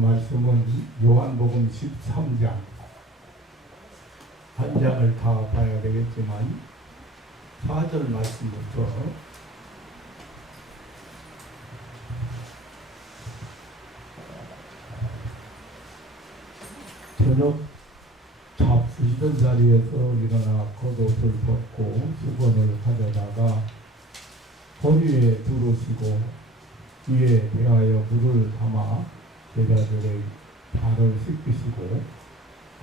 말씀은 요한복음 13장 한 장을 다 봐야 되겠지만 4절 말씀부터 저녁 잡수시던 자리에서 일어나 겉옷을 벗고 수건을 가져다가 거리에 두르시고 위에 대하여 물을 담아 제자들의 발을 씻기시고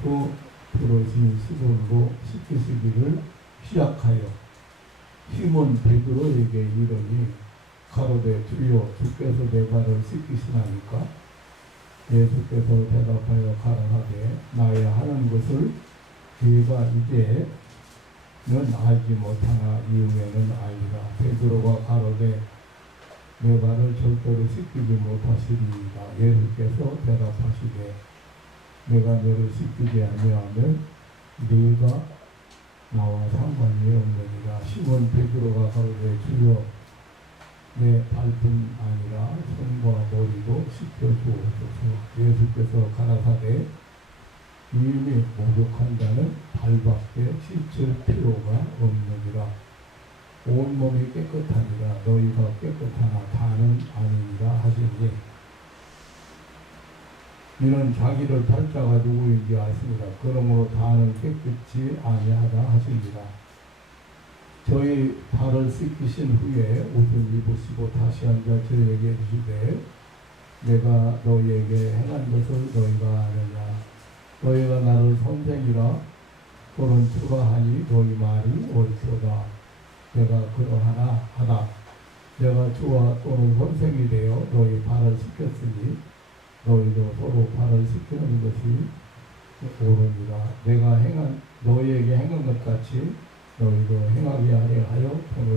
그 두르신 수건으로 씻기시기를 시작하여 시몬 베드로에게 이르니 가로되 주여 주께서 내 발을 씻기시나니까? 예수께서 대답하여 가라사대 나의 하는 것을 네가 이제는 알지 못하나 이후에는 알리라. 베드로가 가로되 내 발을 절대로 씻기지 못하시리이다. 예수께서 대답하시되 내가 너를 씻기지 아니하면 네가 나와 상관이 없느니라. 시몬 베드로가 가로되 주여 내 발뿐 아니라 손과 머리도 씻겨주옵소서. 예수께서 가라사대 이미 목욕한 자는 발밖에 씻을 필요가 없느니라. 온몸이 깨끗하니라. 너희가 깨끗하나 다는 아니니라 하시니 이는 자기를 팔자가 누구인지 아십니다. 그러므로 다는 깨끗이 아니하다 하시니라. 저희 발을 씻기신 후에 옷을 입으시고 다시 앉아 저희에게 이르시되 내가 너희에게 행한 것을 너희가 아느냐. 너희가 나를 선생이라 거론주라 하니 너희 말이 옳도다. 내가 그러하나 하다. 내가 주와 또는 선생이 되어 너희 발을 씻겼으니 너희도 서로 발을 씻기는 것이 옳으니라. 내가 너희에게 행한 것 같이 너희도 행하게 하여 본을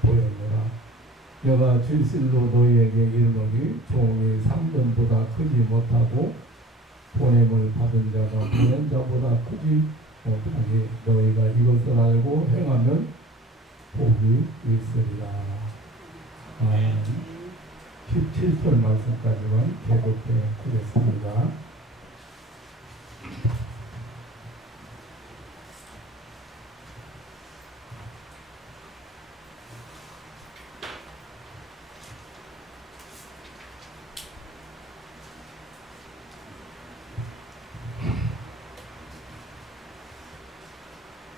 보였노라. 내가 진실로 너희에게 이르노니 종이 상전보다 크지 못하고 보냄을 받은 자가 보낸 자보다 크지 못하니 너희가 이것을 알고 행하면 복이 있으리라. 17절 말씀까지만 계속해 보겠습니다.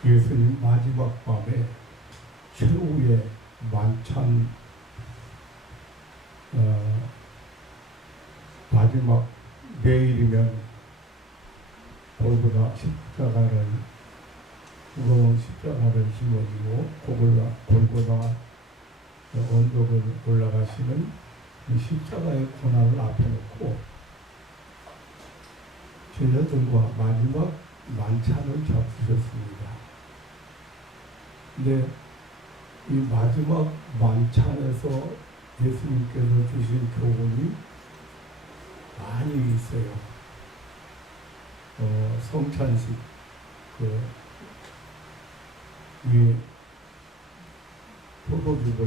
예수님 마지막 밤에 최후의 만찬 마지막 내일이면 골고다 십자가를 무거운 십자가를 짊어지고 골고다 언덕을 올라가시는 이 십자가의 고난을 앞에 놓고 제자들과 마지막 만찬을 잡수셨습니다. 근데 이 마지막 만찬에서 예수님께서 주신 교훈이 많이 있어요. 성찬식, 이 포도즙을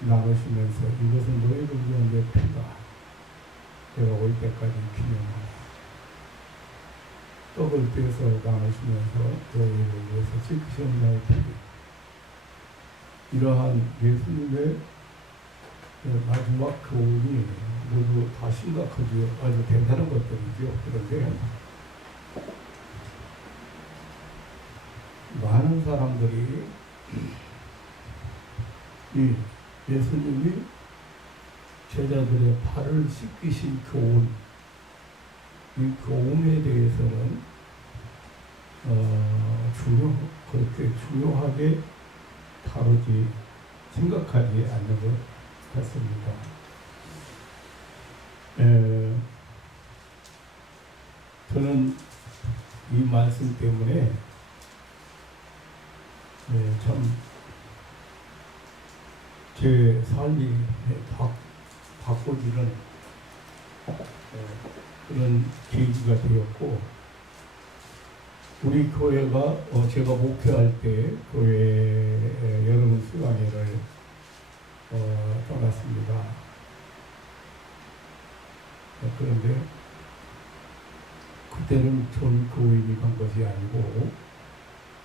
나누시면서 이것은 너희를 위한 내 피다. 내가 올 때까지 기념하라. 떡을 떼서 나누시면서 너희를 위해서 씻기신 나의 피. 이러한 예수님의 마지막 교훈이 모두 다 심각하지요. 아주 대단한 것들이죠. 그런데 많은 사람들이 이 예수님이 제자들의 발을 씻기신 교훈, 이 교훈에 대해서는 그렇게 중요하게 다루지 생각하지 않는 것 같습니다. 저는 이 말씀 때문에 참 제 삶이 바꿔지는 그런 계기가 되었고, 우리 교회가 제가 목회할 때 교회 여러분 수강회를 떠났습니다. 그런데 그때는 전 교인이 간 것이 아니고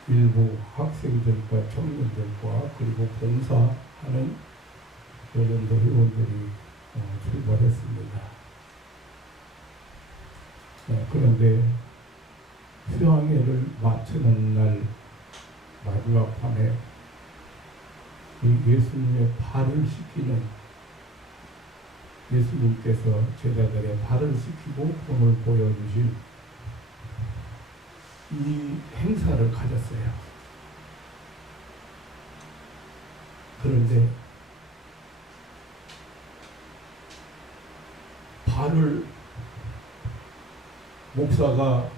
일부 학생들과 청년들과 그리고 봉사하는 여전도 회원들이 출발했습니다. 그런데 수양회를 마치는 날 마지막 밤에 이 예수님의 발을 씻기는, 예수님께서 제자들의 발을 씻기고 본을 보여주신 이 행사를 가졌어요. 그런데 발을, 목사가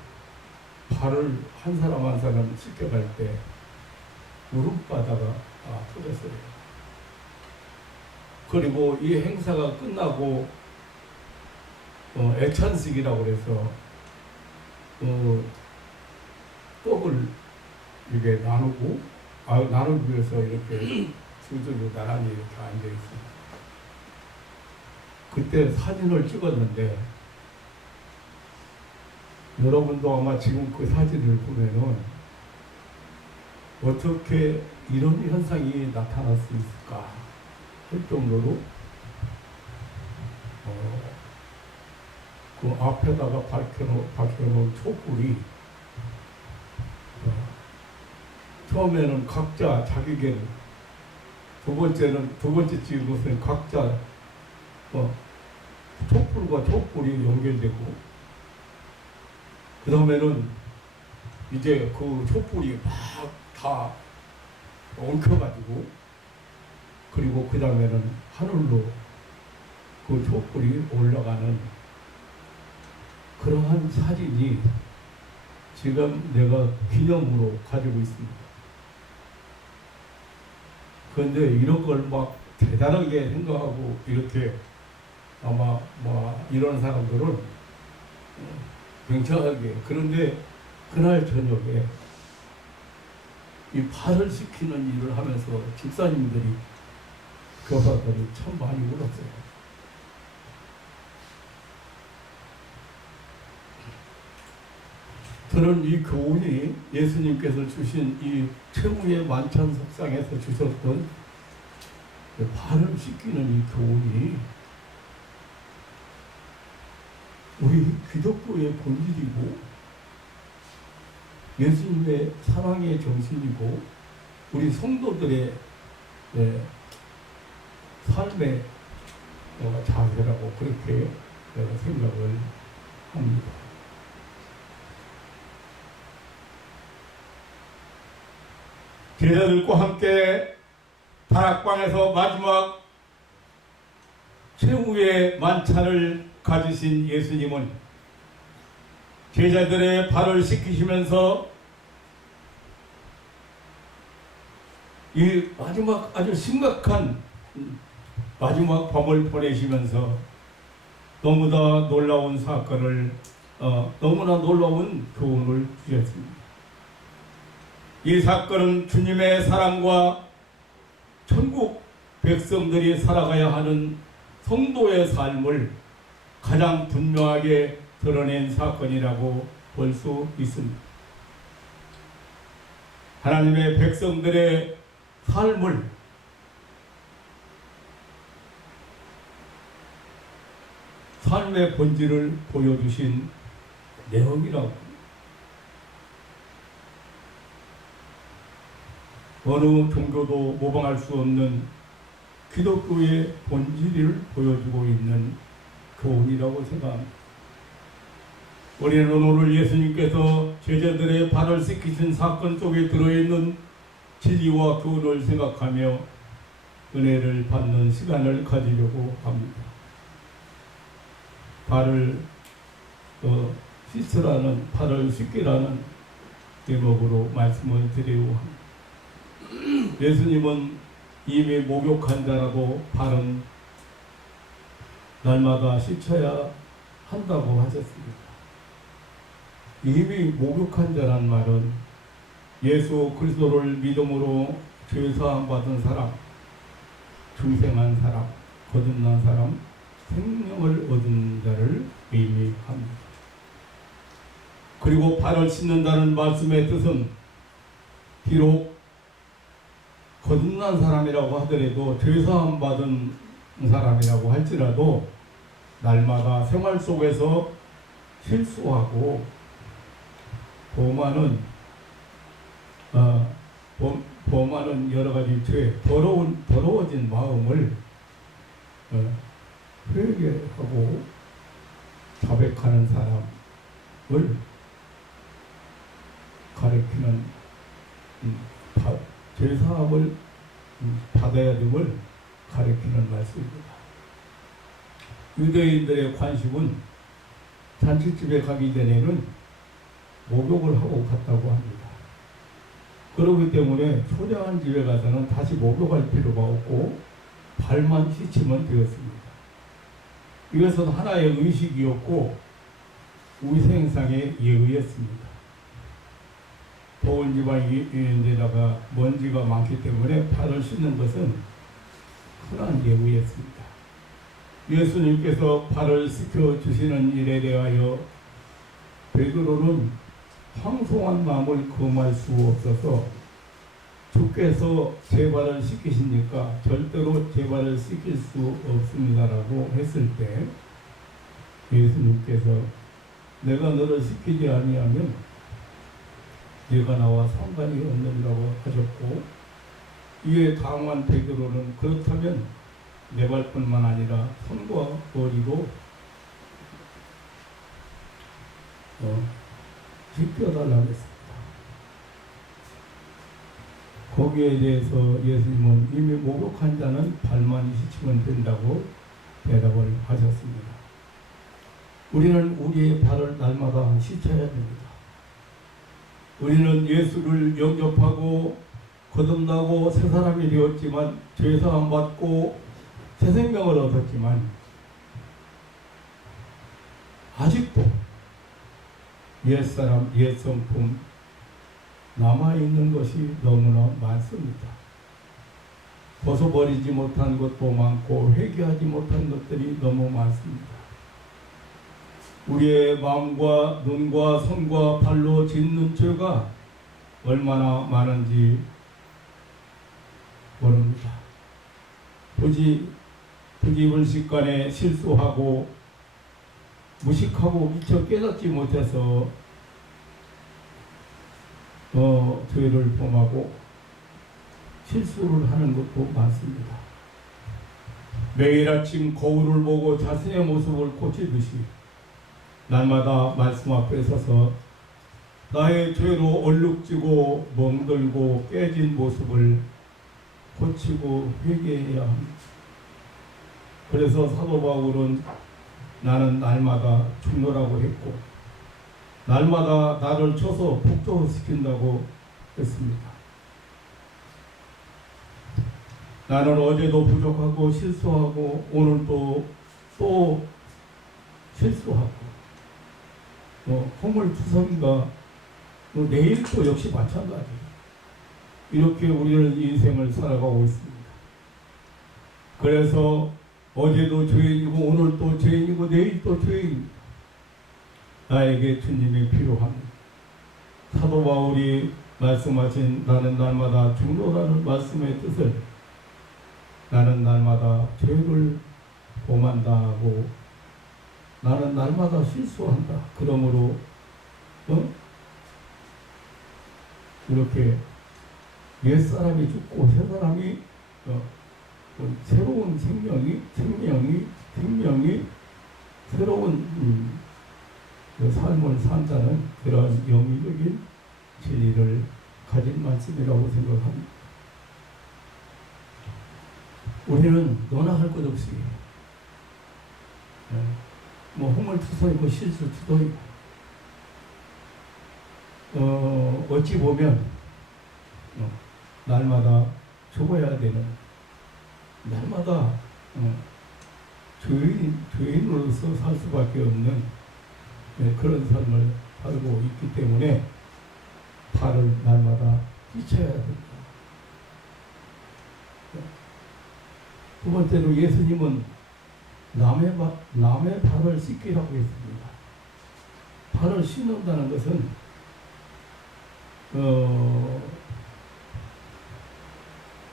발을 한 사람 한 사람 씻겨갈 때 울음바다가 터졌어요. 그리고 이 행사가 끝나고 애찬식이라고 그래서 떡을 이렇게 나누고 나누기 위해서 이렇게 줄줄로 나란히 이렇게 앉아 있습니다. 그때 사진을 찍었는데 여러분도 아마 지금 그 사진을 보면은 어떻게 이런 현상이 나타날 수 있을까 할 정도로 그 앞에다가 밝혀놓은 촛불이 처음에는 각자 자기계를, 두 번째 찍은 것은 각자 촛불과 촛불이 연결되고, 그 다음에는 이제 그 촛불이 막 다 엉켜가지고, 그리고 그 다음에는 하늘로 그 촛불이 올라가는 그러한 사진이 지금 내가 기념으로 가지고 있습니다. 그런데 이런 걸 막 대단하게 생각하고 이렇게 아마 이런 사람들은 굉장하게, 그런데 그날 저녁에 이 발을 씻기는 일을 하면서 집사님들이, 교사들이 참 많이 울었어요. 저는 이 교훈이 예수님께서 주신 이 최후의 만찬 석상에서 주셨던 발을 씻기는 이 교훈이 우리 기독교의 본질이고 예수님의 사랑의 정신이고 우리 성도들의 삶의 자세라고 그렇게 생각을 합니다. 제자들과 함께 다락방에서 마지막 최후의 만찬을 가지신 예수님은 제자들의 발을 씻기시면서 이 마지막 아주 심각한 마지막 밤을 보내시면서 너무나 놀라운 사건을 너무나 놀라운 교훈을 주셨습니다. 이 사건은 주님의 사랑과 천국 백성들이 살아가야 하는 성도의 삶을 가장 분명하게 드러낸 사건이라고 볼 수 있습니다. 하나님의 백성들의 삶을 삶의 본질을 보여주신 내용이라고, 어느 종교도 모방할 수 없는 기독교의 본질을 보여주고 있는 교훈이라고 생각합니다. 우리는 오늘 예수님께서 제자들의 발을 씻기신 사건 속에 들어있는 진리와 교훈을 생각하며 은혜를 받는 시간을 가지려고 합니다. 발을 씻으라는, 발을 씻기라는 제목으로 말씀을 드리려고 합니다. 예수님은 이미 목욕한 자라도 발은 날마다 씻어야 한다고 하셨습니다. 이미 목욕한 자란 말은 예수 그리스도를 믿음으로 죄사함 받은 사람, 중생한 사람, 거듭난 사람, 생명을 얻은 자를 의미합니다. 그리고 발을 씻는다는 말씀의 뜻은 비록 거듭난 사람이라고 하더라도 죄사함 받은 사람이라고 할지라도 날마다 생활 속에서 실수하고 범하는 여러 가지 죄, 더러워진 마음을 회개하고 자백하는 사람을 가리키는 죄사함을 받아야 됨을 가리키는 말씀입니다. 유대인들의 관습은 잔치집에 가기 전에는 목욕을 하고 갔다고 합니다. 그렇기 때문에 초대한 집에 가서는 다시 목욕할 필요가 없고 발만 씻으면 되었습니다. 이것은 하나의 의식이었고 위생상의 예의였습니다. 더운 지방인데다가 먼지가 많기 때문에 발을 씻는 것은 흔한 예의였습니다. 예수님께서 발을 씻겨주시는 일에 대하여 베드로는 황송한 마음을 금할 수 없어서 주께서 제 발을 씻기십니까? 절대로 제 발을 씻길 수 없습니다라고 했을 때 예수님께서 내가 너를 씻기지 아니하면 네가 나와 상관이 없느니라고 하셨고, 이에 당한 베드로는 그렇다면 내 발뿐만 아니라 손과 머리도 씻겨달라고 했습니다. 거기에 대해서 예수님은 이미 목욕한 자는 발만 씻으면 된다고 대답을 하셨습니다. 우리는 우리의 발을 날마다 씻어야 됩니다. 우리는 예수를 영접하고 거듭나고 새 사람이 되었지만 죄사함 받고 새 생명을 얻었지만 아직도 옛사람, 옛성품 남아있는 것이 너무나 많습니다. 벗어버리지 못한 것도 많고 회개하지 못한 것들이 너무 많습니다. 우리의 마음과 눈과 손과 발로 짓는 죄가 얼마나 많은지 모릅니다. 부지불식간에 실수하고 무식하고 미처 깨닫지 못해서 죄를 범하고 실수를 하는 것도 많습니다. 매일 아침 거울을 보고 자신의 모습을 고치듯이 날마다 말씀 앞에 서서 나의 죄로 얼룩지고 멍들고 깨진 모습을 고치고 회개해야 합니다. 그래서 사도 바울은 나는 날마다 죽노라고 했고 날마다 나를 쳐서 복종시킨다고 했습니다. 나는 어제도 부족하고 실수하고 오늘도 또 실수하고 허물투성이가 내일도 역시 마찬가지예요. 이렇게 우리는 인생을 살아가고 있습니다. 그래서 어제도 죄인이고 오늘도 죄인이고 내일도 죄인입니다. 나에게 주님이 필요합니다. 사도 바울이 말씀하신 나는 날마다 죽노라는 말씀의 뜻을 나는 날마다 죄를 범한다 하고 나는 날마다 실수한다. 그러므로 이렇게 옛사람이 죽고 새사람이 새로운 생명이 새로운 삶을 산다는 그런 영리적인 진리를 가진 말씀이라고 생각합니다. 우리는 너나 할 것 없이 허물투성이고 실수투성이고 어찌 보면 날마다 죽어야 되는 날마다 죄인으로서 살 수밖에 없는 그런 삶을 살고 있기 때문에 발을 날마다 씻어야 됩니다. 두 번째로 예수님은 남의 발을 씻기라고 했습니다. 발을 씻는다는 것은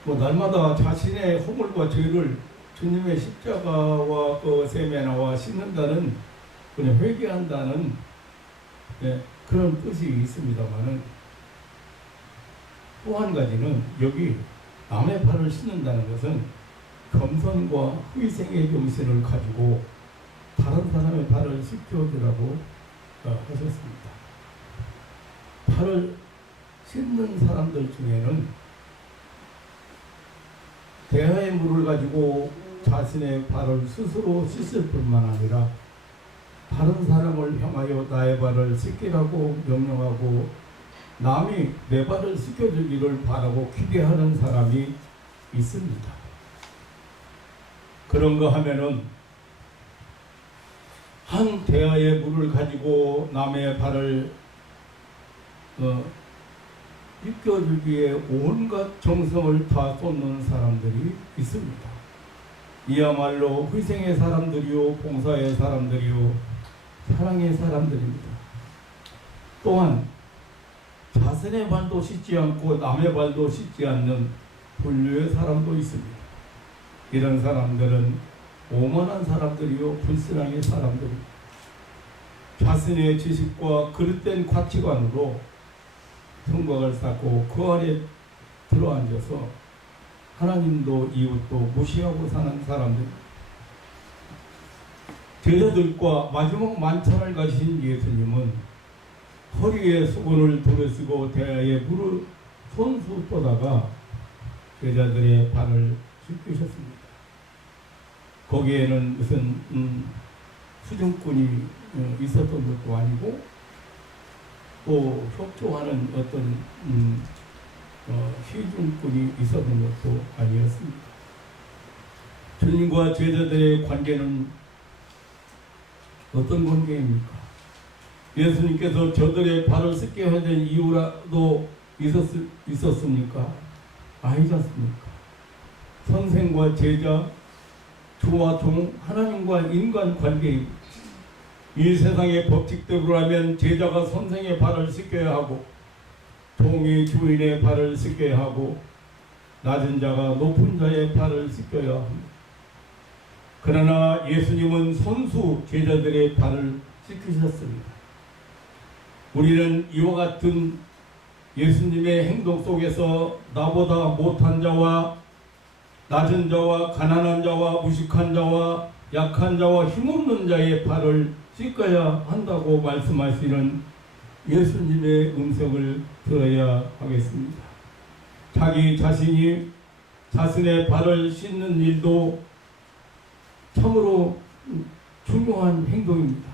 날마다 자신의 허물과 죄를 주님의 십자가와 그 세면화와 씻는다는 그냥 회개한다는 그런 뜻이 있습니다만은 또 한 가지는 여기 남의 발을 씻는다는 것은 겸손과 희생의 정신을 가지고 다른 사람의 발을 씻겨주라고 하셨습니다. 발을 씻는 사람들 중에는 대하의 물을 가지고 자신의 발을 스스로 씻을 뿐만 아니라 다른 사람을 향하여 나의 발을 씻기라고 명령하고 남이 내 발을 씻겨주기를 바라고 기대하는 사람이 있습니다. 그런 거 하면은 한 대하의 물을 가지고 남의 발을 씻겨주기에 온갖 정성을 다 쏟는 사람들이 있습니다. 이야말로 희생의 사람들이요, 봉사의 사람들이요, 사랑의 사람들입니다. 또한 자신의 발도 씻지 않고 남의 발도 씻지 않는 분류의 사람도 있습니다. 이런 사람들은 오만한 사람들이요, 불신앙의 사람들입니다. 자신의 지식과 그릇된 가치관으로 성곽을 쌓고 그 안에 들어앉아서 하나님도 이웃도 무시하고 사는 사람들입니다. 제자들과 마지막 만찬을 가신 예수님은 허리에 수건을 두르시고 대야에 물을 손수 떠다가 제자들의 발을 씻기셨습니다. 거기에는 무슨 수중꾼이 있었던 것도 아니고 또 협조하는 어떤 시중꾼이 있었던 것도 아니었습니다. 주님과 제자들의 관계는 어떤 관계입니까? 예수님께서 저들의 발을 씻게 해야 될 이유라도 있었습니까? 아니지 않습니까? 선생과 제자, 주와 종, 하나님과 인간 관계입니다. 이 세상의 법칙대로라면 제자가 선생의 발을 씻겨야 하고 종이 주인의 발을 씻겨야 하고 낮은 자가 높은 자의 발을 씻겨야 합니다. 그러나 예수님은 손수 제자들의 발을 씻기셨습니다. 우리는 이와 같은 예수님의 행동 속에서 나보다 못한 자와 낮은 자와 가난한 자와 무식한 자와 약한 자와 힘없는 자의 발을 씻어야 한다고 말씀하시는 예수님의 음성을 들어야 하겠습니다. 자기 자신이 자신의 발을 씻는 일도 참으로 중요한 행동입니다.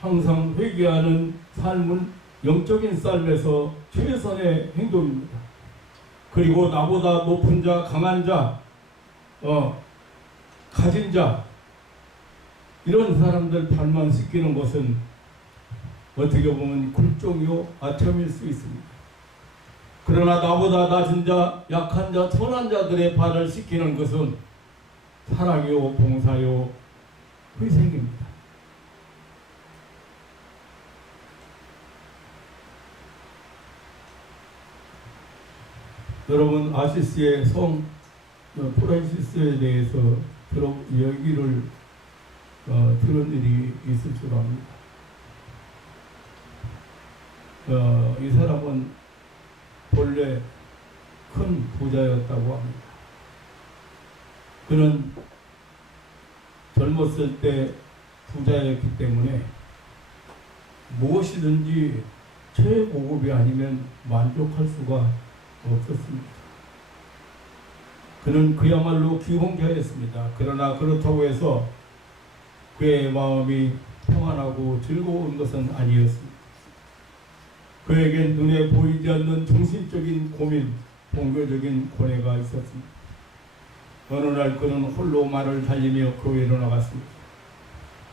항상 회개하는 삶은 영적인 삶에서 최선의 행동입니다. 그리고 나보다 높은 자, 강한 자, 가진 자, 이런 사람들 발만 씻기는 것은 어떻게 보면 굴종이요 아첨일 수 있습니다. 그러나 나보다 낮은 자, 약한 자, 선한 자들의 발을 씻기는 것은 사랑이요 봉사요 희생입니다. 여러분 아시스의 성 프란시스에 대해서 얘기를 들은 일이 있을 줄 압니다. 이 사람은 본래 큰 부자였다고 합니다. 그는 젊었을 때 부자였기 때문에 무엇이든지 최고급이 아니면 만족할 수가 없었습니다. 그는 그야말로 기혼자였습니다. 그러나 그렇다고 해서 그의 마음이 평안하고 즐거운 것은 아니었습니다. 그에겐 눈에 보이지 않는 정신적인 고민, 종교적인 고뇌가 있었습니다. 어느 날 그는 홀로 말을 달리며 교회로 나갔습니다.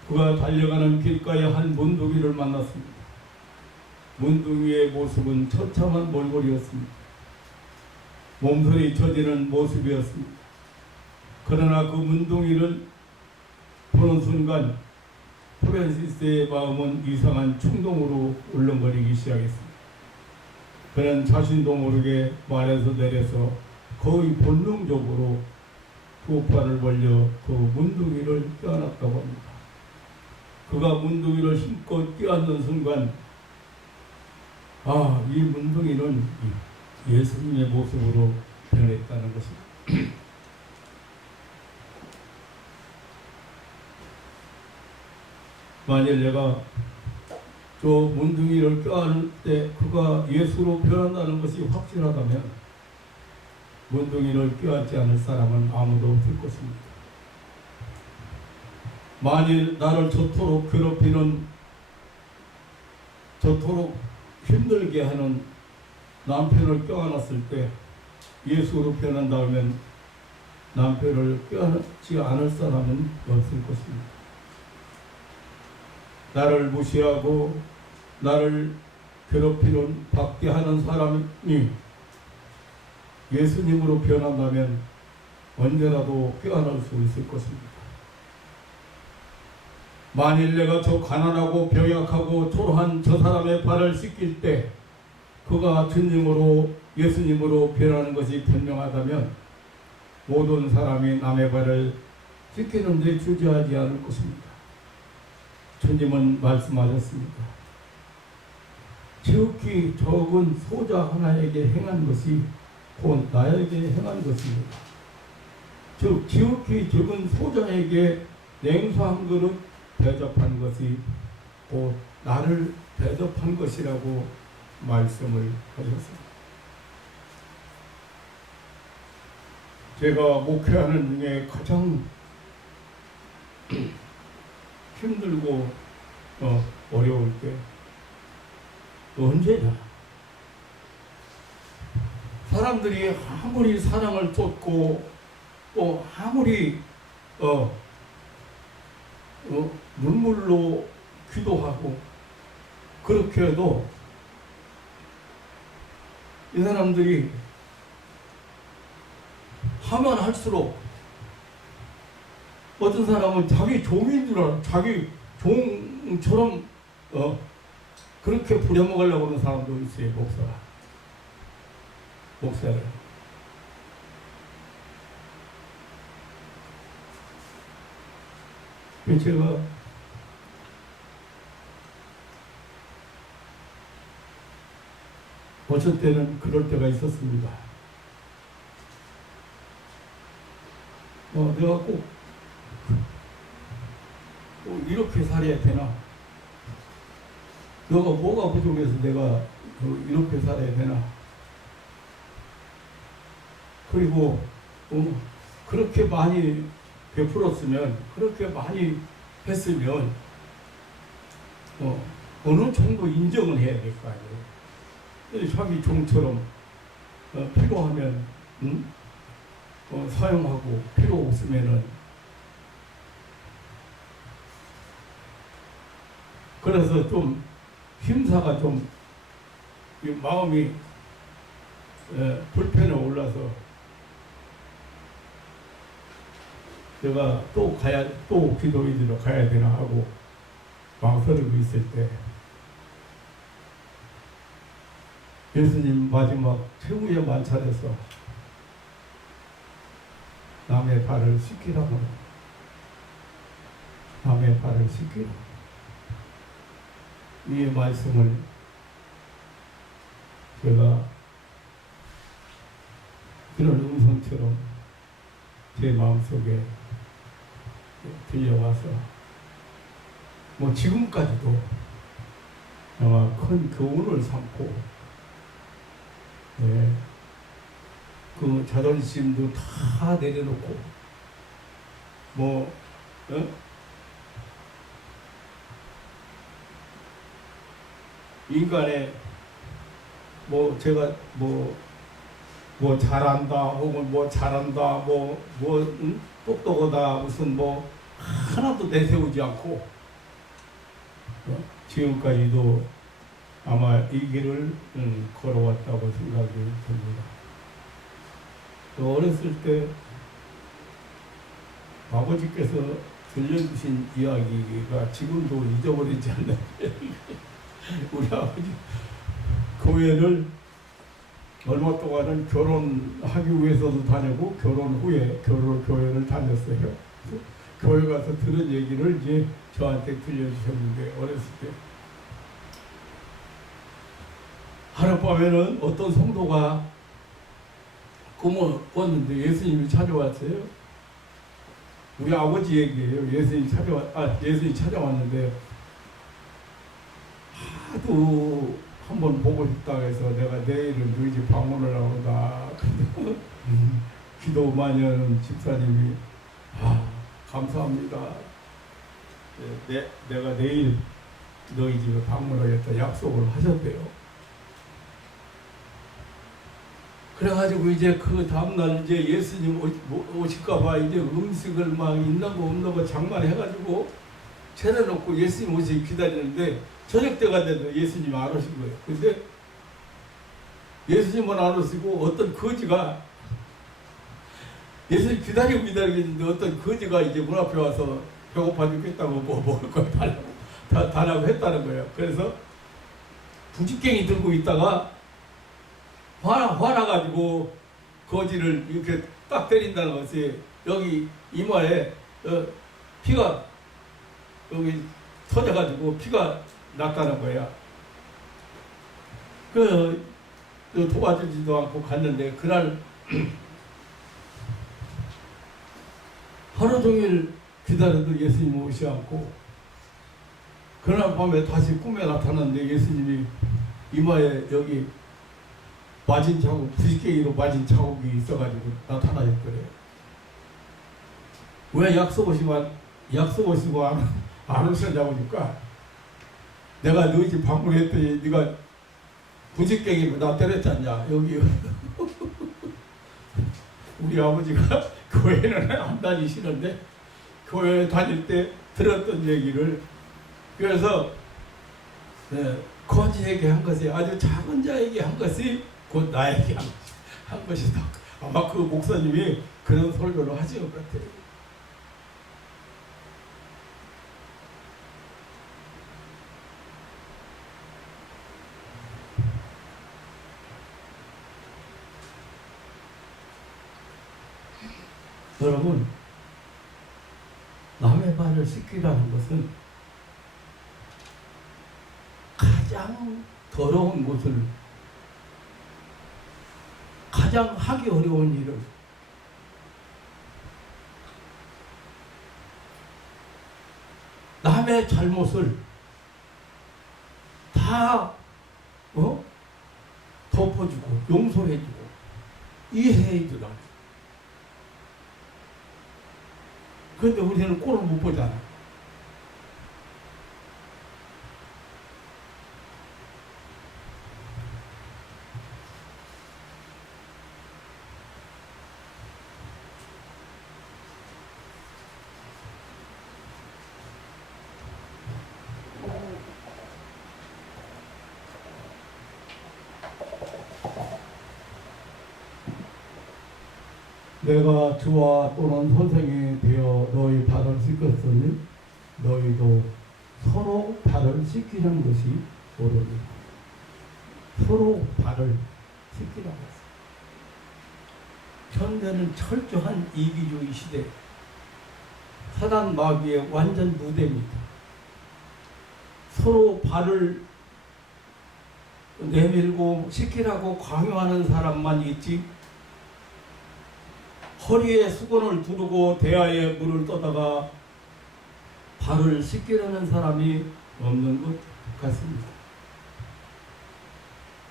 그가 달려가는 길가에 한 문둥이를 만났습니다. 문둥이의 모습은 처참한 몰골이었습니다. 몸살이 처지는 모습이었습니다. 그러나 그 문둥이를 보는 순간 프란시스의 마음은 이상한 충동으로 울렁거리기 시작했습니다. 그는 자신도 모르게 말에서 내려서 거의 본능적으로 두 팔을 벌려 그 문둥이를 떼어놨다고 합니다. 그가 문둥이를 힘껏 떼어안는 순간 이 문둥이는 예수님의 모습으로 변했다는 것입니다. 만일 내가 저 문둥이를 껴안을 때 그가 예수로 변한다는 것이 확실하다면 문둥이를 껴안지 않을 사람은 아무도 없을 것입니다. 만일 나를 저토록 괴롭히는, 저토록 힘들게 하는 남편을 껴안았을 때 예수로 변한다면 남편을 껴안지 않을 사람은 없을 것입니다. 나를 무시하고 나를 괴롭히는, 박해하는 사람이 예수님으로 변한다면 언제라도 껴안을 수 있을 것입니다. 만일 내가 저 가난하고 병약하고 초라한 저 사람의 발을 씻길 때 그가 주님으로, 예수님으로 변하는 것이 분명하다면 모든 사람이 남의 발을 씻기는 데 주저하지 않을 것입니다. 주님은 말씀하셨습니다. 지극히 적은 소자 하나에게 행한 것이 곧 나에게 행한 것입니다. 즉 지극히 적은 소자에게 냉수 한 그릇 대접한 것이 곧 나를 대접한 것이라고 말씀을 하셨습니다. 제가 목회하는 중에 가장 힘들고 어려울 때 언제냐? 사람들이 아무리 사랑을 쏟고 또 아무리 눈물로 기도하고 그렇게 해도 이 사람들이 하면 할수록 어떤 사람은 자기 종인 줄 알아. 자기 종처럼 그렇게 부려먹으려고 하는 사람도 있어요. 목사를. 제가 어쩔 때는 그럴 때가 있었습니다. 내가 꼭 이렇게 살아야 되나? 너가 뭐가 부족해서 내가 이렇게 살아야 되나? 그리고 그렇게 많이 베풀었으면, 그렇게 많이 했으면 어느 정도 인정을 해야 될 거 아니에요. 자기 종처럼 필요하면 사용하고 필요 없으면은. 그래서 좀 힘사가 좀 마음이 불편해 올라서 내가 또 기도회지로 가야 되나 하고 망설이고 있을 때 예수님 마지막 최후의 만찬에서 남의 발을 씻기라고, 남의 발을 씻기라, 이 말씀을 제가 그런 음성처럼 제 마음속에 들려와서 지금까지도 아마 큰 교훈을 삼고 그 자존심도 다 내려놓고 인간의 제가 잘한다 혹은 잘한다 똑똑하다 무슨 하나도 내세우지 않고 지금까지도 아마 이 길을 걸어왔다고 생각이 듭니다. 어렸을 때 아버지께서 들려주신 이야기가 지금도 잊어버리지 않는 우리 아버지 교회를 얼마 동안은 결혼하기 위해서도 다니고 결혼 후에 교회를 다녔어요. 교회 가서 들은 얘기를 이제 저한테 들려주셨는데 어렸을 때 하룻밤에는 어떤 성도가 꿈을 꿨는데 예수님이 찾아왔어요. 우리 아버지 얘기예요. 예수님이 찾아왔는데 하도 한번 보고 싶다 해서 내가 내일은 너희 집 방문을 하고다. 기도 많이 하는 집사님이 감사합니다. 내가 내일 너희 집에 방문하겠다 약속을 하셨대요. 그래가지고 이제 그 다음날 이제 예수님 오실까봐 이제 음식을 막 있는 거 없는 거 장만해가지고 차려놓고 예수님 오시기 기다리는데 저녁 때가 돼도 예수님이 안 오신 거예요. 근데 예수님은 안 오시고 어떤 거지가 예수님 기다리고 있는데 어떤 거지가 이제 문 앞에 와서 배고파 죽겠다고 뭐 먹을 거 달라고 했다는 거예요. 그래서 부직갱이 들고 있다가 화나가지고 거지를 이렇게 딱 때린다는 것이 여기 이마에 피가 여기 터져가지고 피가 났다는 거야. 도와주지도 않고 갔는데 그날 하루 종일 기다려도 예수님 오지 않고 그날 밤에 다시 꿈에 나타났는데 예수님이 이마에 여기 맞은 자국, 부식갱이로 맞은 자국이 있어가지고 나타나셨더래요. 왜 약속 오시고 안 오셨냐고 하니까 내가 너희 집 방문했더니 네가 부식갱이로 나 때렸잖냐. 여기 우리 아버지가 교회는 안 다니시는데 교회 다닐 때 들었던 얘기를 그래서 거지에게 한 것이 아주 작은 자에게 한 것이 곧 나에게 한 것이다. 아마 그 목사님이 그런 설교를 하신 것 같아요. 여러분, 남의 발을 씻기라는 것은 가장 더러운 것을 가장 하기 어려운 일을 남의 잘못을 다 덮어주고 용서해주고 이해해주라. 그런데 우리는 꼴을 못 보잖아. 내가 주와 또는 선생이 되어 너희 발을 씻겼으니 너희도 서로 발을 씻기는 것이 옳으니 서로 발을 씻기라고 했어요. 현대는 철저한 이기주의 시대, 사단 마귀의 완전 무대입니다. 서로 발을 내밀고 씻기라고 강요하는 사람만 있지 허리에 수건을 두르고 대야에 물을 떠다가 발을 씻기려는 사람이 없는 것 같습니다.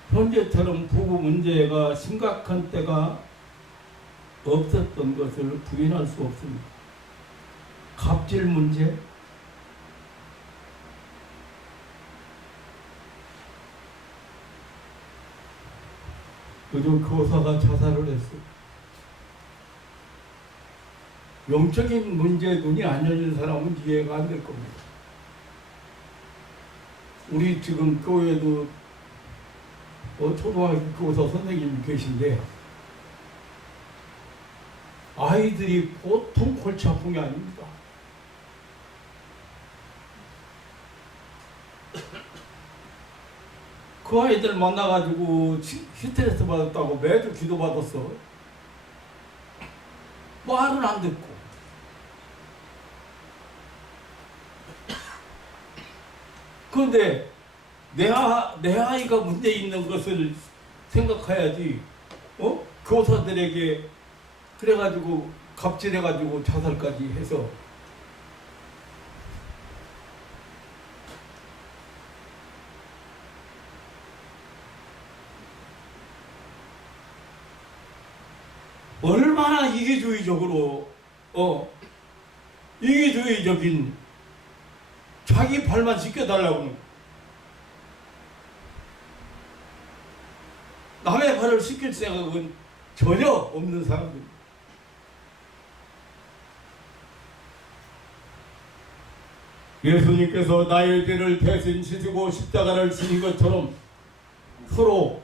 현재처럼 부부 문제가 심각한 때가 없었던 것을 부인할 수 없습니다. 갑질 문제, 요즘 교사가 자살을 했어요. 영적인 문제에 눈이 안 열린 사람은 이해가 안 될 겁니다. 우리 지금 교회도 초등학교 교사 선생님이 계신데 아이들이 보통 골치 아픈 게 아닙니다. 그 아이들 만나가지고 스트레스 받았다고 매주 기도 받았어. 말은 안 듣고. 그런데 내 아이가 문제 있는 것을 생각해야지. 교사들에게 그래가지고 갑질해가지고 자살까지 해서. 얼마나 이기주의적으로 이기주의적인 자기 발만 지켜달라고 하는, 남의 발을 지킬 생각은 전혀 없는 사람들. 예수님께서 나의 죄를 대신 지시고 십자가를 지신 것처럼 서로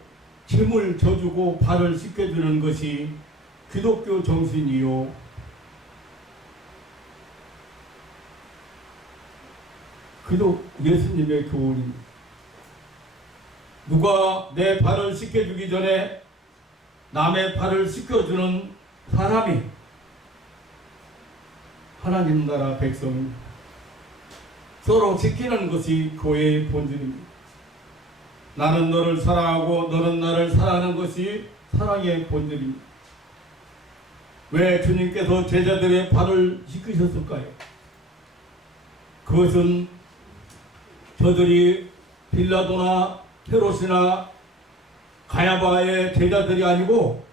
짐을 져주고 발을 씻겨주는 것이 기독교 정신이요, 예수님의 교훈입니다. 누가 내 발을 씻겨주기 전에 남의 발을 씻겨주는 사람이 하나님 나라 백성입니다. 서로 지키는 것이 교회의 본질입니다. 나는 너를 사랑하고 너는 나를 사랑하는 것이 사랑의 본질입니다. 왜 주님께서 제자들의 발을 씻기셨을까요? 그것은 저들이 빌라도나 헤롯이나 가야바의 제자들이 아니고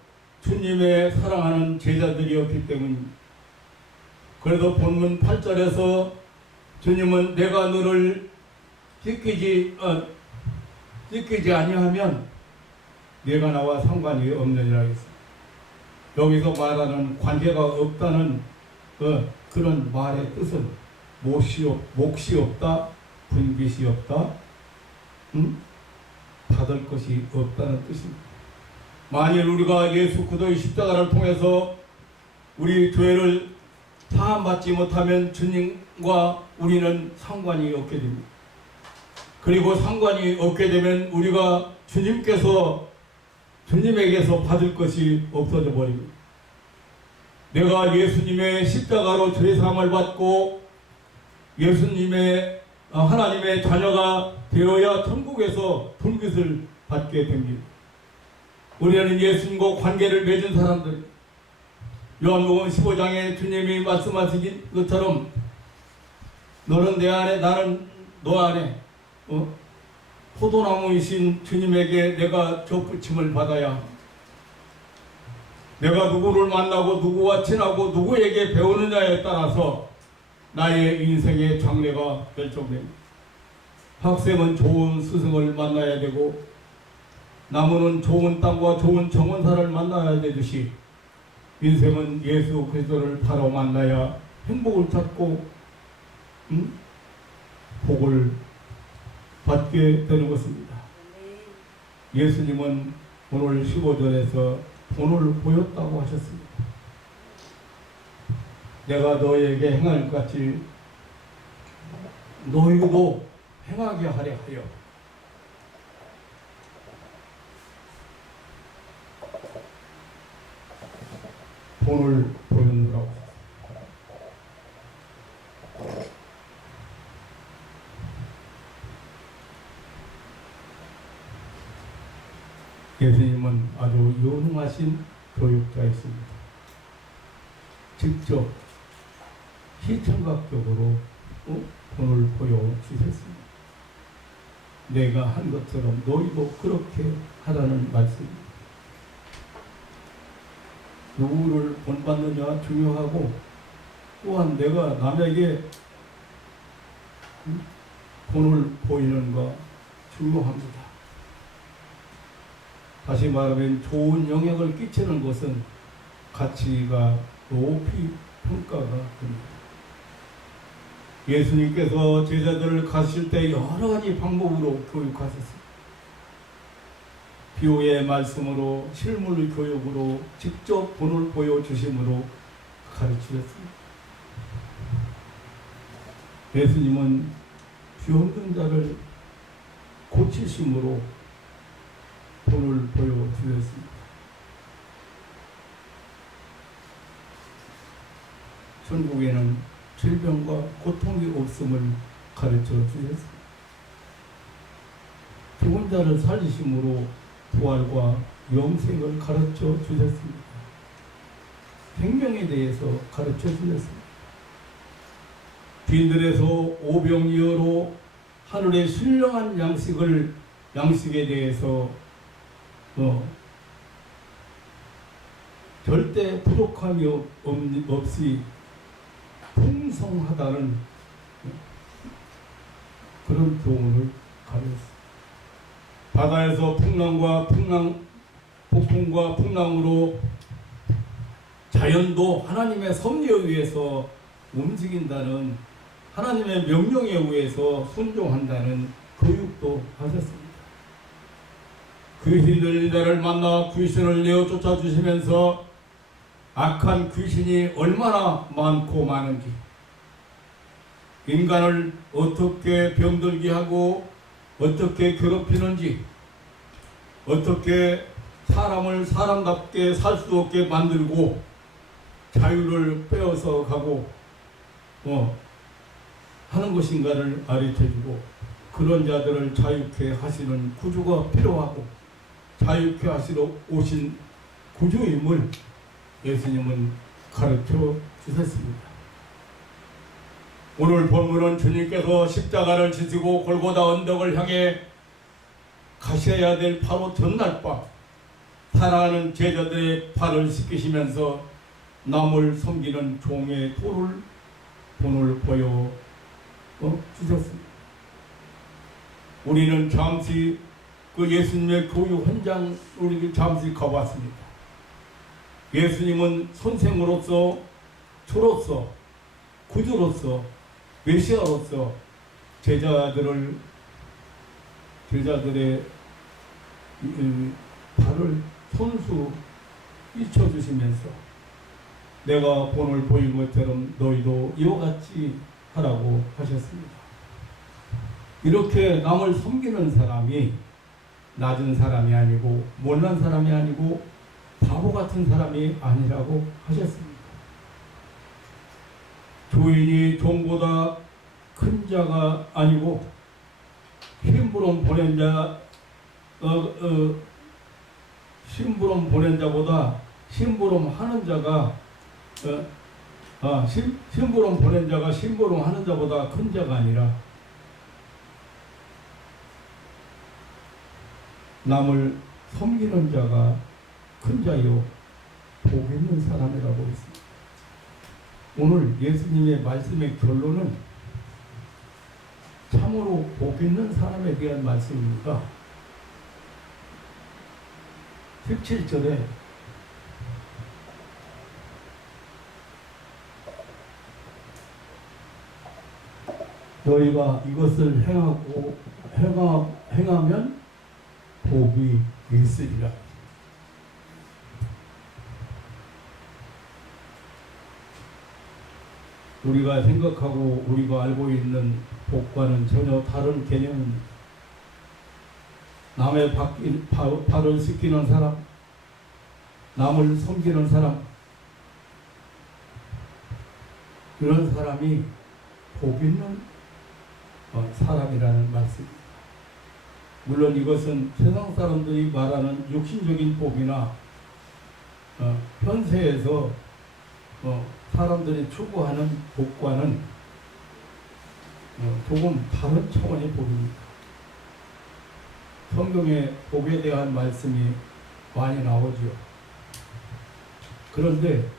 주님의 사랑하는 제자들이었기 때문입니다. 그래서 본문 8절에서 주님은 내가 너를 씻기지 아니하면 내가 나와 상관이 없느니라 했습니다. 여기서 말하는 관계가 없다는 그런 말의 뜻은 몫이 없다, 분깃이 없다, 받을 것이 없다는 뜻입니다. 만일 우리가 예수 그리스도의 십자가를 통해서 우리 죄를 사함받지 못하면 주님과 우리는 상관이 없게 됩니다. 그리고 상관이 없게 되면 우리가 주님에게서 받을 것이 없어져 버립니다. 내가 예수님의 십자가로 죄사함을 받고 하나님의 자녀가 되어야 천국에서 분깃을 받게 됩니다. 우리는 예수님과 관계를 맺은 사람들, 요한복음 15장에 주님이 말씀하신 것처럼 너는 내 안에 나는 너 안에 포도나무이신 주님에게 내가 접붙임을 받아야 합니다. 내가 누구를 만나고 누구와 친하고 누구에게 배우느냐에 따라서 나의 인생의 장래가 결정됩니다. 학생은 좋은 스승을 만나야 되고 나무는 좋은 땅과 좋은 정원사를 만나야 되듯이 인생은 예수 그리스도를 바로 만나야 행복을 찾고 복을 받게 되는 것입니다. 예수님은 오늘 15절에서 본을 보였다고 하셨습니다. 내가 너에게 행할 것 같이 너희도 행하게 하려 하여 본을 보였노라고. 예수님은 아주 유능하신 교육자였습니다. 직접 시청각적으로 본을 보여주셨습니다. 내가 한 것처럼 너희도 그렇게 하라는 말씀입니다. 누구를 본받느냐 중요하고 또한 내가 남에게 본을 보이는가 중요합니다. 다시 말하면 좋은 영향을 끼치는 것은 가치가 높이 평가가 됩니다. 예수님께서 제자들을 가실 때 여러 가지 방법으로 교육하셨습니다. 비유의 말씀으로, 실물 교육으로, 직접 본을 보여주심으로 가르치셨습니다. 예수님은 병든 자를 고치심으로 본을 보여주셨습니다. 천국에는 질병과 고통이 없음을 가르쳐 주셨습니다. 죽은 자를 살리심으로 부활과 영생을 가르쳐 주셨습니다. 생명에 대해서 가르쳐 주셨습니다. 빈들에서 오병이어로 하늘의 신령한 양식에 대해서 절대 부족함이 없이 풍성하다는 그런 교훈을 가르쳤습니다. 바다에서 폭풍과 풍랑으로 자연도 하나님의 섭리에 의해서 움직인다는, 하나님의 명령에 의해서 순종한다는 교육도 하셨습니다. 귀신 들린 자를 만나 귀신을 내어 쫓아주시면서 악한 귀신이 얼마나 많고 많은지, 인간을 어떻게 병들게 하고 어떻게 괴롭히는지, 어떻게 사람을 사람답게 살 수 없게 만들고 자유를 빼앗아 가고 하는 것인가를 가르쳐주고, 그런 자들을 자유케 하시는 구주가 필요하고 자유케 하시러 오신 구주임을 예수님은 가르쳐 주셨습니다. 오늘 본문은 주님께서 십자가를 지시고 골고다 언덕을 향해 가셔야 될 바로 전날 밤 사랑하는 제자들의 발을 씻기시면서 남을 섬기는 종의 본을 보여 주셨습니다. 우리는 잠시 그 예수님의 교육 현장으로 잠시 가봤습니다. 예수님은 선생으로서, 주로서, 구주로서, 메시아로서 제자들의 발을 손수 잊혀주시면서 내가 본을 보인 것처럼 너희도 이와 같이 하라고 하셨습니다. 이렇게 남을 섬기는 사람이 낮은 사람이 아니고 못난 사람이 아니고 바보 같은 사람이 아니라고 하셨습니다. 주인이 종보다 큰 자가 아니고 심부름 보낸 자보다 심부름 하는 자가 심부름 보낸 자가 심부름 하는 자보다 큰 자가 아니라 남을 섬기는 자가 큰 자요 복 있는 사람이라고 했습니다. 오늘 예수님의 말씀의 결론은 참으로 복 있는 사람에 대한 말씀입니다. 17절에 너희가 이것을 행하면 복이 있으리라. 우리가 생각하고 우리가 알고 있는 복과는 전혀 다른 개념입니다. 남의 발을 씻기는 사람, 남을 섬기는 사람, 그런 사람이 복 있는 사람이라는 말씀입니다. 물론 이것은 세상 사람들이 말하는 육신적인 복이나 현세에서 사람들이 추구하는 복과는 조금 다른 차원의 복입니다. 성경에 복에 대한 말씀이 많이 나오죠. 그런데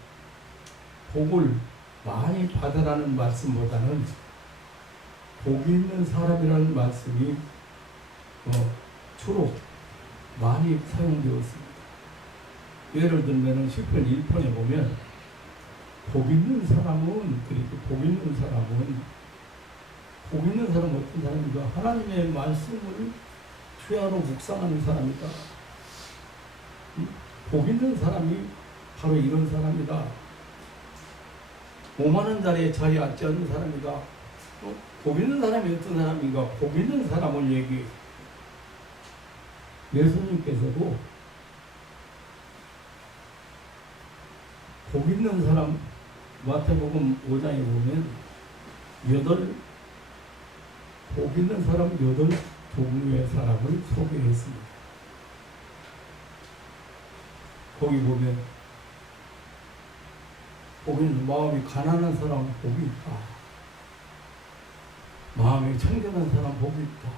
복을 많이 받으라는 말씀보다는 복이 있는 사람이라는 말씀이 주로 많이 사용되었습니다. 예를 들면 시편 1편에 보면 복 있는 사람은 어떤 사람인가? 하나님의 말씀을 주야로 묵상하는 사람이다. 복 있는 사람이 바로 이런 사람이다. 오만한 자리에 자리에 앉지 않는 사람이다. 복 있는 사람이 어떤 사람인가? 복 있는 사람을 얘기해. 예수님께서도 복 있는 사람, 마태복음 5장에 보면 복 있는 사람 8종류의 사람을 소개했습니다. 거기 보면 복은 마음이 가난한 사람은 복이 있다. 마음이 청결한 사람 복이 있다.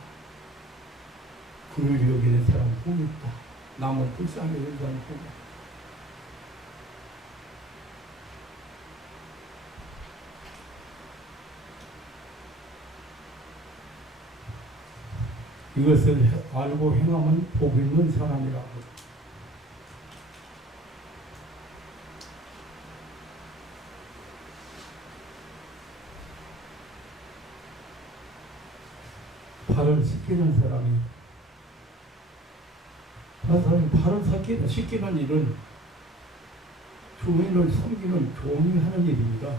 긍휼히 여기는 사람 복이 있다. 남을 불쌍히 여기는 사람 복이 있다. 이것을 알고 행하면 복 있는 사람이라고. 발을 씻기는 사람이, 다른 사람이 발을 씻기는 일은 주인을 섬기는 종이 하는 일입니다.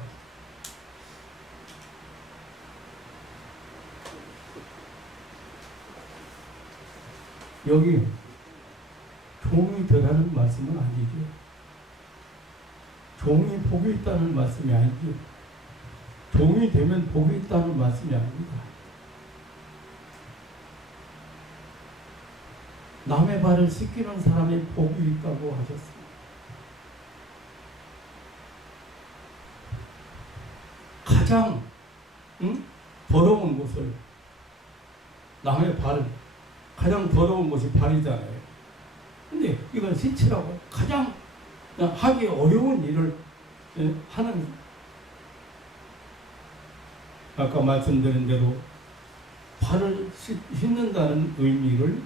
여기 종이 되라는 말씀은 아니죠. 종이 복이 있다는 말씀이 아니죠. 종이 되면 복이 있다는 말씀이 아닙니다. 남의 발을 씻기는 사람이 복이 있다고 하셨습니다. 가장 더러운 곳을, 남의 발, 가장 더러운 것이 발이잖아요. 근데 이건 씻으라고 가장 하기 어려운 일을 하는, 아까 말씀드린 대로 발을 씻는다는 의미를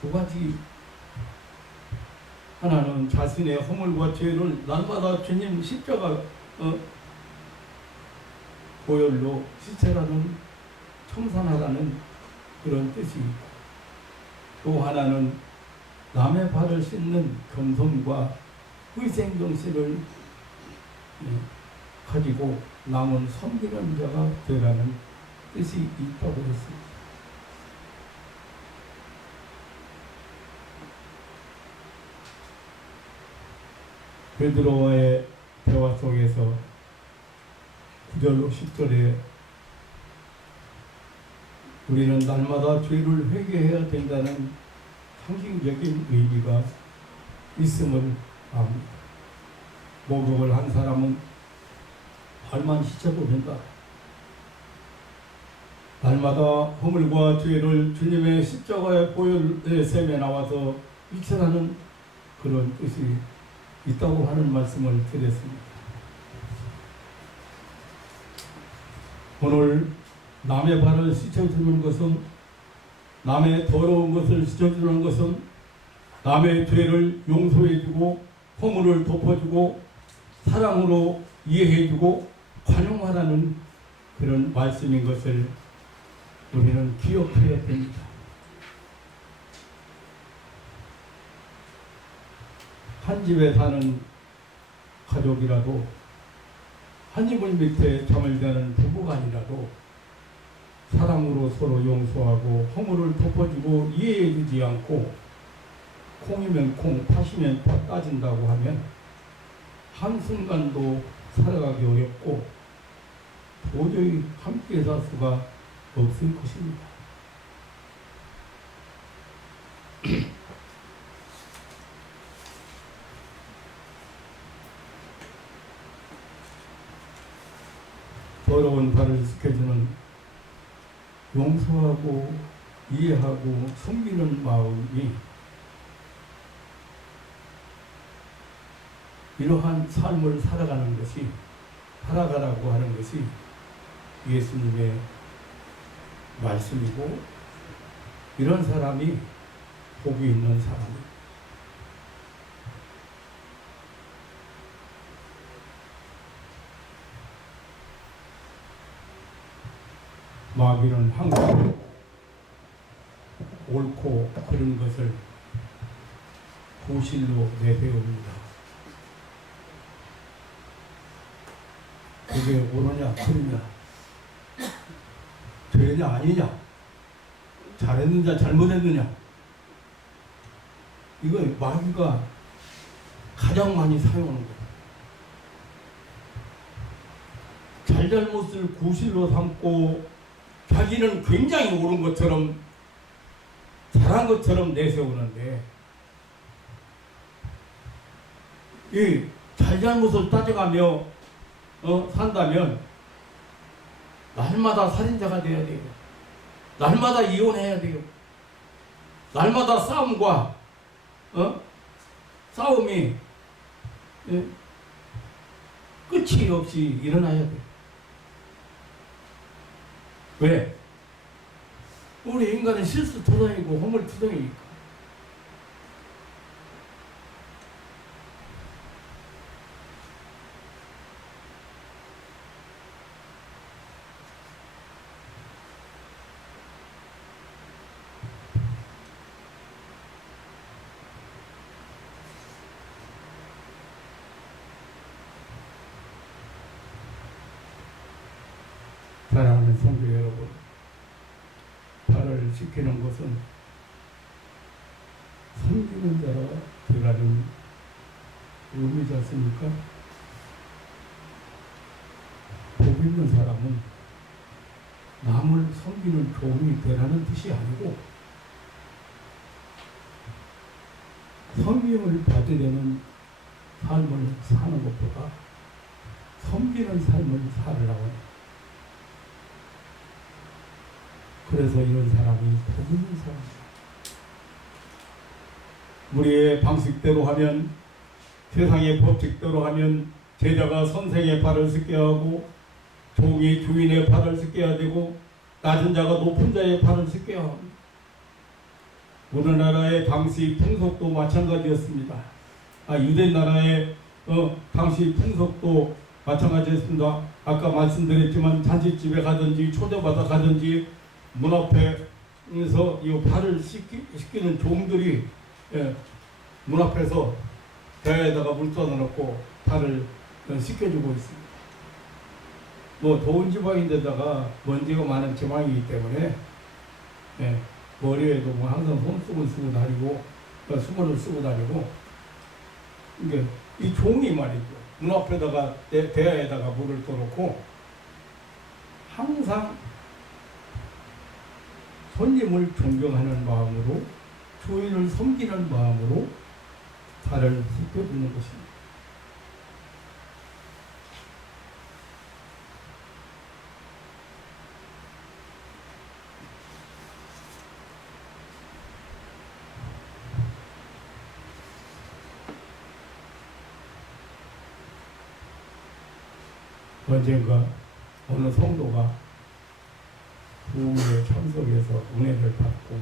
두 가지, 하나는 자신의 허물과 죄를 날마다 주님 십자가 보혈로 씻으라는, 청산하라는 그런 뜻이 있고, 또 하나는 남의 발을 씻는 겸손과 희생정신을 가지고 남은 섬기는 자가 되라는 뜻이 있다고 했습니다. 베드로와의 대화 속에서 9절로 10절에 우리는 날마다 죄를 회개해야 된다는 상징적인 의미가 있음을 압니다. 목욕을 한 사람은 발만 씻어도 된다. 날마다 허물과 죄를 주님의 십자가의 보혈의 셈에 나와서 익혀라는 그런 뜻이 있다고 하는 말씀을 드렸습니다. 오늘 남의 발을 씻어주는 것은, 남의 더러운 것을 씻어주는 것은 남의 죄를 용서해주고 허물을 덮어주고 사랑으로 이해해주고 관용하라는 그런 말씀인 것을 우리는 기억해야 됩니다. 한 집에 사는 가족이라도, 한 이불 밑에 잠을 자는 부부간이라도 사랑으로 서로 용서하고 허물을 덮어주고 이해해주지 않고 콩이면 콩, 팥이면 팥 따진다고 하면 한순간도 살아가기 어렵고 도저히 함께 살 수가 없을 것입니다. 더러운 발을 씻겨주는, 용서하고 이해하고 섬기는 마음이, 이러한 삶을 살아가는 것이, 살아가라고 하는 것이 예수님의 말씀이고, 이런 사람이 복이 있는 사람입니다. 마귀는 항상 옳고 그른 것을 부실로 내세웁니다. 그게 옳으냐 그르냐, 되냐 아니냐, 잘했느냐 잘못했느냐, 이거 마귀가 가장 많이 사용하는 거예요. 잘잘못을 구실로 삼고 자기는 굉장히 옳은 것처럼 잘한 것처럼 내세우는데 이 잘잘못을 따져가며 산다면 날마다 살인자가 돼야 돼요. 날마다 이혼해야 돼요. 날마다 싸움과 싸움이 끝이 없이 일어나야 돼요. 왜? 우리 인간은 실수투성이고 허물투성이니까. 사랑하는 성도 여러분, 발을 씻기는 것은 섬기는 자라 들어가는 의미지 않습니까? 복 있는 사람은 남을 섬기는 종이 되라는 뜻이 아니고 섬김을 받으려는 삶을 사는 것보다 섬기는 삶을 살으라고 해요. 그래서 이런 사람이 복 있는 사람이다. 우리의 방식대로 하면, 세상의 법칙대로 하면 제자가 선생의 발을 씻게 하고 종이 주인의 발을 씻게 해야 되고 낮은 자가 높은 자의 발을 씻게 하고, 우리나라의 당시 풍속도 마찬가지였습니다. 유대 나라의 당시 풍속도 마찬가지였습니다. 아까 말씀드렸지만 잔치집에 가든지 초대받아 가든지 문 앞에서 이 발을 씻기는 종들이 문 앞에서 대야에다가 물 쏟아놓고 발을 씻겨주고 있습니다. 뭐 더운 지방인데다가 먼지가 많은 지방이기 때문에 머리에도 뭐 항상 손수건 쓰고 다니고 수건을 쓰고 다니고, 이게 이 종이 말이죠. 문 앞에다가 대야에다가 물을 떠놓고 항상 손님을 존경하는 마음으로, 주인을 섬기는 마음으로 발을 씻겨주는 것입니다. 언젠가 어느 성도가 부흥에 참석해서 은혜를 받고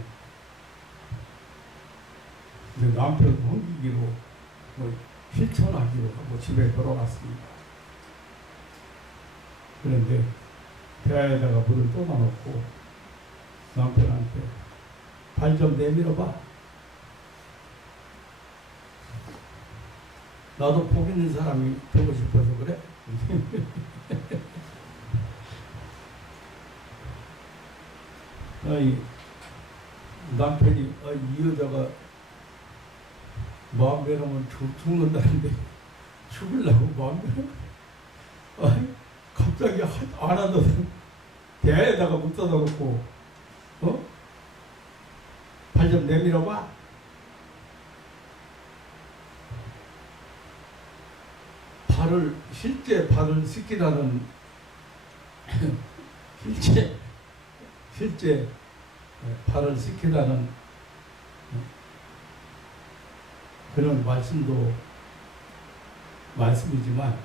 이제 남편 섬기기로 실천하기로 하고 집에 돌아갔습니다. 그런데 대야에다가 물을 쏟아놓고 남편한테 발 좀 내밀어봐. 나도 복 있는 사람이 되고 싶어서 그래. 남편이 이 여자가 마음 배우면 죽는다는데 죽으려고 마음 배우 갑자기 안 하던 대야에다가 물 떠다 놓고 발 좀 내밀어봐. 실제 발을 씻기라는 실제 발을 씻기라는 그런 말씀이지만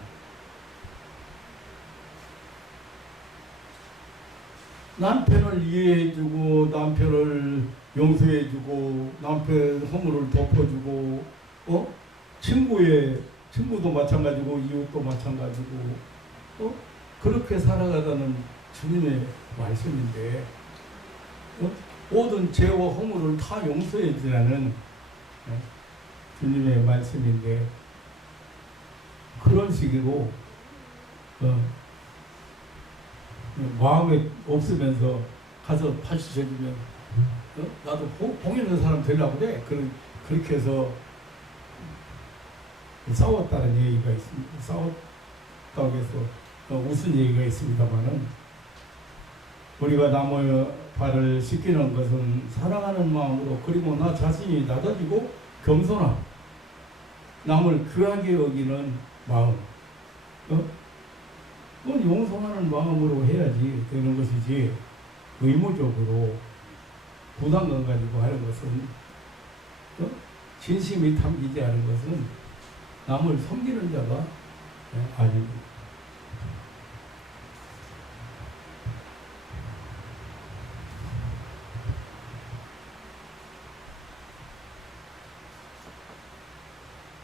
남편을 이해해주고 남편을 용서해주고 남편 허물을 덮어주고 친구도 마찬가지고 이웃도 마찬가지고 그렇게 살아가라는 주님의 말씀인데 모든 죄와 허물을 다 용서해 주라는 주님의 말씀인데 그런 식으로 마음에 없으면서 가서 팔 씻어주면 나도 복 있는 사람 되려고 그래. 그렇게 해서 싸웠다는 얘기가 있습니다. 싸웠다고 해서 웃은 얘기가 있습니다만은, 우리가 남의 발을 씻기는 것은 사랑하는 마음으로, 그리고 나 자신이 낮아지고 겸손함, 남을 귀하게 여기는 마음, 그건 용서하는 마음으로 해야지 되는 것이지, 의무적으로 부담감 가지고 하는 것은, 진심이 담기지 않은 것은 남을 섬기는 자가 아닙니다.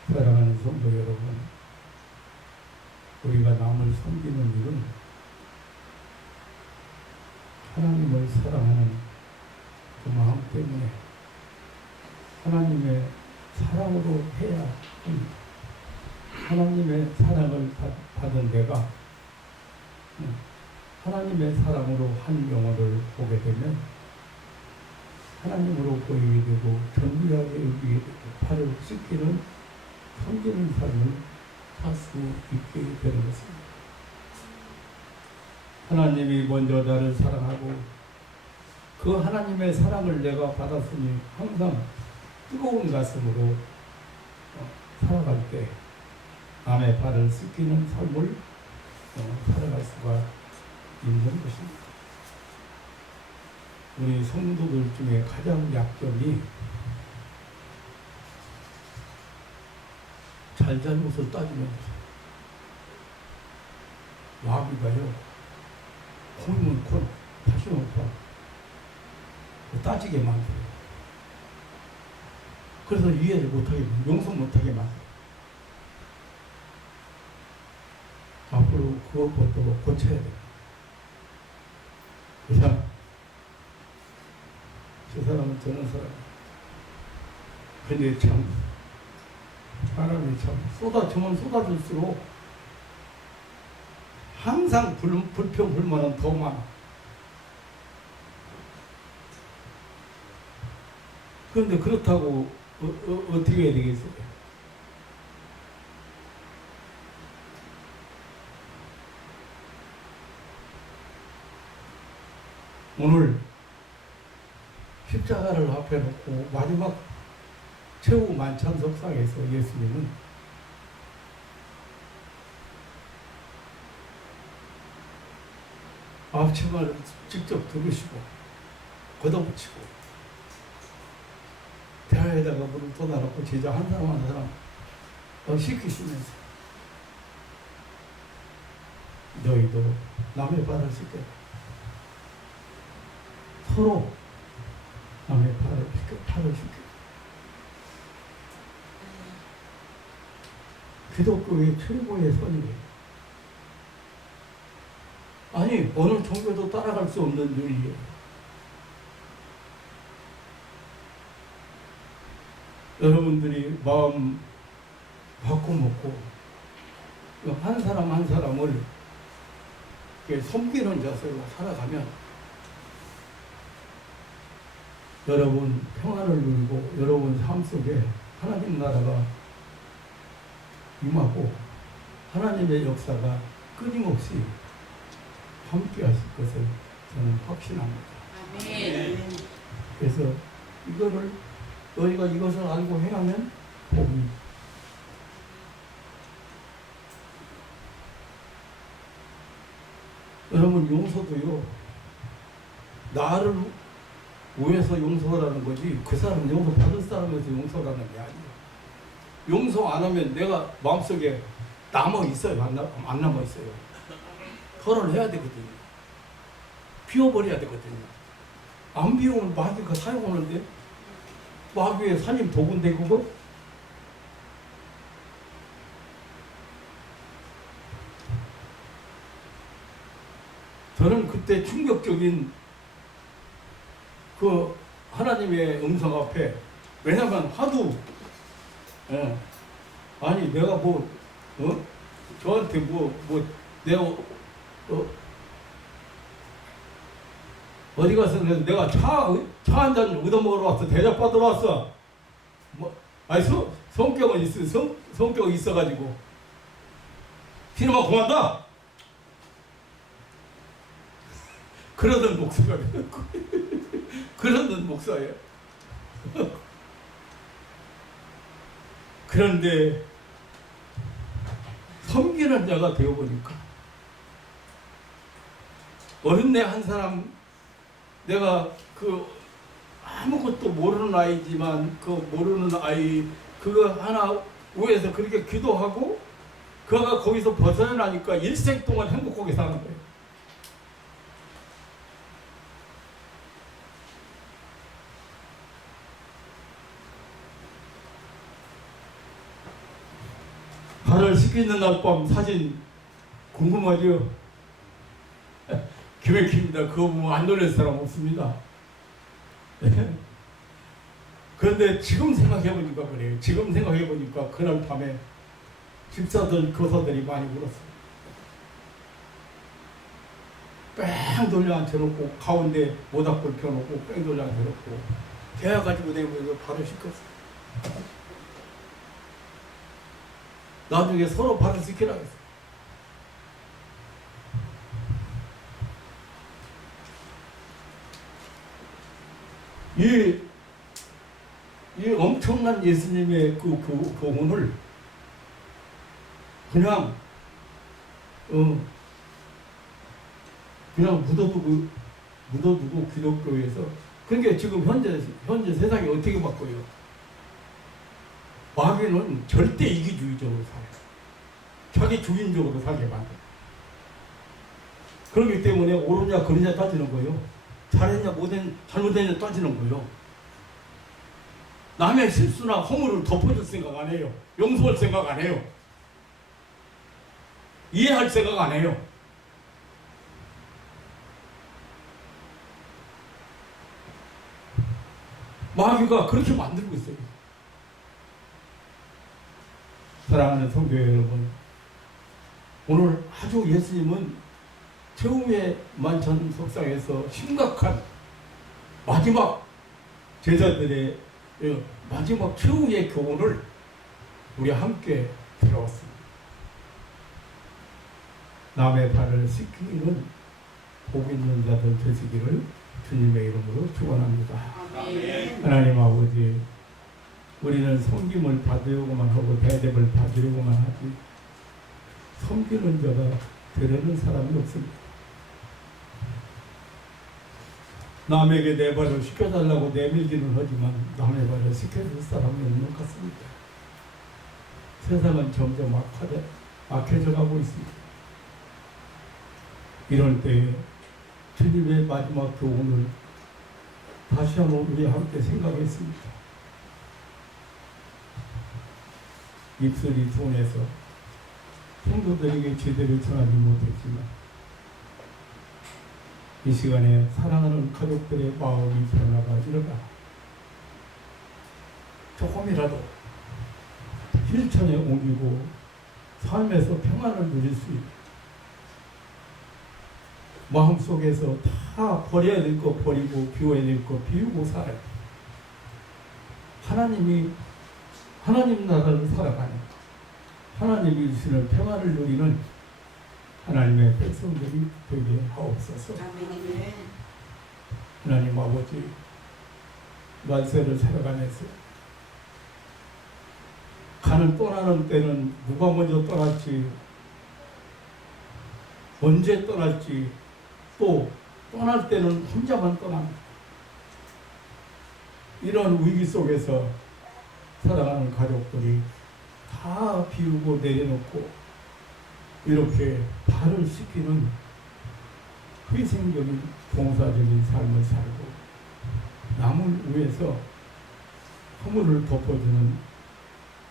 사랑하는 성도 여러분, 우리가 남을 섬기는 일은 하나님을 사랑하는 그 마음 때문에 하나님의 사랑으로 해야 합니다. 하나님의 사랑을 받은 내가 하나님의 사랑으로 한 영혼을 보게 되면 하나님으로 보이게 되고 존귀하게 여기게 되고 발을 씻기는 섬기는 삶을 살 수 있게 되는 것입니다. 하나님이 먼저 나를 사랑하고 그 하나님의 사랑을 내가 받았으니 항상 뜨거운 가슴으로 살아갈 때 남의 발을 씻기는 삶을 살아갈 수가 있는 것입니다. 우리 성도들 중에 가장 약점이 잘잘못을 따지면 마귀가요, 콩이면 콩, 파시면 파, 따지게 만들어요. 그래서 이해를 못하게, 용서 못하게 만들어요. 앞으로 그것부터 고쳐야 돼요. 그냥 저 사람은 저런 사람. 근데 참 사람이 참 쏟아주면 쏟아질수록 항상 불평 불만은 더 많아. 그런데 그렇다고 어떻게 해야 되겠어요? 오늘 십자가를 앞에 놓고 마지막 최후 만찬 석상에서 예수님은 앞치마를 직접 들으시고 걷어붙이고 대야에다가 물을 쏟아놓고 제자 한 사람 한 사람 씻기시면서 너희도 남의 발을 씻겨라. 서로 남의 발을 씻겨. 기독교의 최고의 선이에요. 아니, 어느 종교도 따라갈 수 없는 윤리예요. 여러분들이 마음 바꿔먹고 한 사람 한 사람을 섬기는 자세로 살아가면 여러분 평안을 누리고 여러분 삶 속에 하나님 나라가 임하고 하나님의 역사가 끊임없이 함께 하실 것을 저는 확신합니다. 아멘. 그래서 이거를 너희가 이것을 알고 행하면 복이. 여러분 용서도요, 나를 위해서 용서하라는 거지 그 사람 용서 받을 사람에서 용서라는 게 아니에요. 용서 안 하면 내가 마음속에 남아 있어요? 안 남아 있어요? 털어내야 되거든요. 비워버려야 되거든요. 안 비우면 마귀가 사용하는데 마귀의 산임 도구인데 그거? 저는 그때 충격적인 그 하나님의 음성 앞에, 왜냐면 하도 아니 내가 저한테 내가 어디 가서 내가 차 한 잔 얻어먹으러 왔어. 대접받으러 왔어. 아니 성격은 성격이 있어가지고 피로만 고만다 그러던 목사가 그러던 목사예요. 그런데 섬기는 자가 되어보니까 어린애 한 사람, 내가 그 아무것도 모르는 아이지만 그 모르는 아이 그거 하나 위해서 그렇게 기도하고 그가 거기서 벗어나니까 일생 동안 행복하게 사는 거예요. 발을 씻기는 날 밤 사진 궁금하죠? 기맥힙니다. 그거 보면 안 놀랄 사람 없습니다. 그런데 지금 생각해보니까 그래요. 지금 생각해보니까 그날 밤에 집사들, 교사들이 많이 울었어요. 뺑 돌려 앉혀놓고 가운데 모닥불 펴놓고 뺑 돌려 앉혀놓고 대화 가지고 내면서 발을 씻겼어요. 나중에 서로 발을 씻기라고 했어요. 이 엄청난 예수님의 그 교훈을 그냥 묻어두고 기독교에서, 그러니까 지금 현재 세상이 어떻게 바꿔요? 마귀는 절대 이기주의적으로 살아요. 자기 주인적으로 살게 만들어요. 그렇기 때문에 옳으냐 그르냐 따지는 거예요. 잘했냐 잘못했냐 따지는 거예요. 남의 실수나 허물을 덮어줄 생각 안 해요. 용서할 생각 안 해요. 이해할 생각 안 해요. 마귀가 그렇게 만들고 있어요. 사랑하는 성도 여러분, 오늘 아주 예수님은 처음에 만찬 석상에서 심각한 마지막 제자들의 마지막 최후의 교훈을 우리 함께 들어왔습니다. 남의 발을 씻기는 복 있는 자들 되시기를 주님의 이름으로 축원합니다. 하나님 아버지, 우리는 섬김을 받으려고만 하고 대접을 받으려고만 하지 섬기는 자가 되려는 사람이 없습니다. 남에게 내 발을 씻겨달라고 내밀기는 하지만 남의 발을 씻겨줄 사람이 없는 것 같습니다. 세상은 점점 악해져 가고 있습니다. 이럴 때에 주님의 마지막 교훈을 다시 한번 우리 함께 생각했습니다. 입술이 둔해서 성도들에게 제대로 전하지 못했지만 이 시간에 사랑하는 가족들의 마음이 변화가 일어나 조금이라도 실천에 옮기고 삶에서 평안을 누릴 수 있고 마음속에서 다 버려야 될 거 버리고 비워야 될 거 비우고 살아요. 하나님 나라를 살아가는 하나님이 주시는 평안을 누리는 하나님의 백성들이 되게 하옵소서. 하나님 아버지, 만세를 살아가면서 떠나는 때는 누가 먼저 떠날지, 언제 떠날지, 또 떠날 때는 혼자만 떠납니다. 이런 위기 속에서 살아가는 가족들이 다 비우고 내려놓고 이렇게 발을 씻기는 희생적인 봉사적인 삶을 살고 남을 위해서 허물을 덮어주는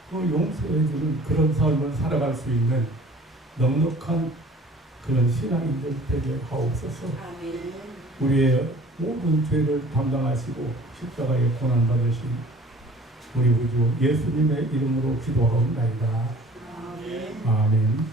그 용서해주는 그런 삶을 살아갈 수 있는 넉넉한 그런 신앙인들 되게 하옵소서. 아멘. 우리의 모든 죄를 담당하시고 십자가에 고난받으신 우리 구주 예수님의 이름으로 기도하옵나이다. 아멘. 아멘.